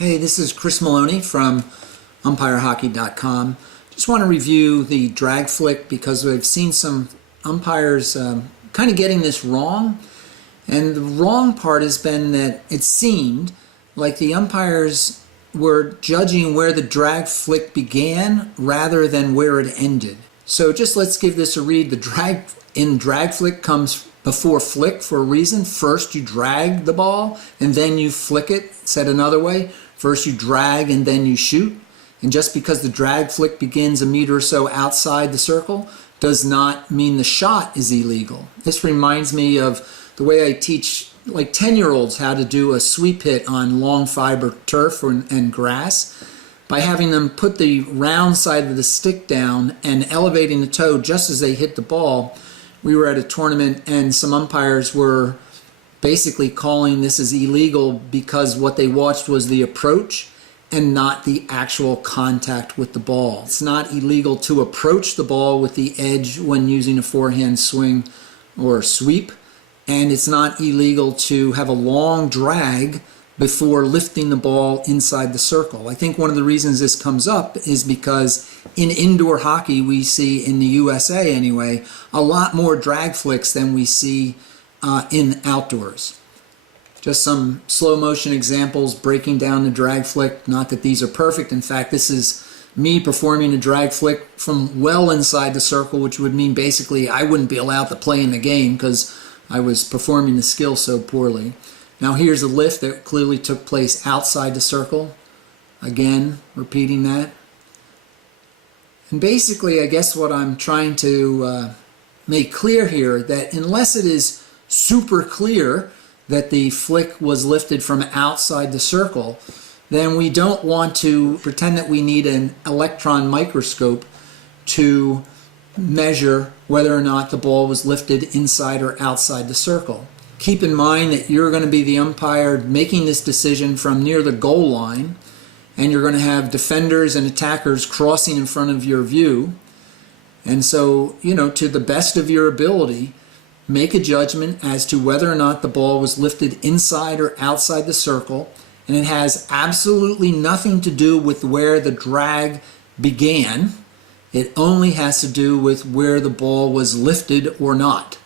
Hey, this is Chris Maloney from UMPIREHockey.com. Just want to review the drag flick because we've seen some umpires kind of getting this wrong. And the wrong part has been that it seemed like the umpires were judging where the drag flick began rather than where it ended. So just let's give this a read. The drag flick comes before flick for a reason. First you drag the ball and then you flick it. Said another way, first you drag and then you shoot. And just because the drag flick begins a meter or so outside the circle does not mean the shot is illegal. This reminds me of the way I teach like 10-year-olds how to do a sweep hit on long fiber turf and grass by having them put the round side of the stick down and elevating the toe just as they hit the ball. We were at a tournament and some umpires were basically calling this as illegal because what they watched was the approach and not the actual contact with the ball. It's not illegal to approach the ball with the edge when using a forehand swing or sweep, and it's not illegal to have a long drag before lifting the ball inside the circle. I think one of the reasons this comes up is because in indoor hockey we see, in the USA anyway, a lot more drag flicks than we see in outdoors. Just some slow motion examples breaking down the drag flick. Not that these are perfect. In fact, this is me performing a drag flick from well inside the circle, which would mean basically I wouldn't be allowed to play in the game because I was performing the skill so poorly. Now here's a lift that clearly took place outside the circle. Again, repeating that. And basically, I guess what I'm trying to make clear here, that unless it is super clear that the flick was lifted from outside the circle, then we don't want to pretend that we need an electron microscope to measure whether or not the ball was lifted inside or outside the circle. Keep in mind that you're going to be the umpire making this decision from near the goal line, and you're going to have defenders and attackers crossing in front of your view. And so, to the best of your ability, make a judgment as to whether or not the ball was lifted inside or outside the circle, and it has absolutely nothing to do with where the drag began. It only has to do with where the ball was lifted or not.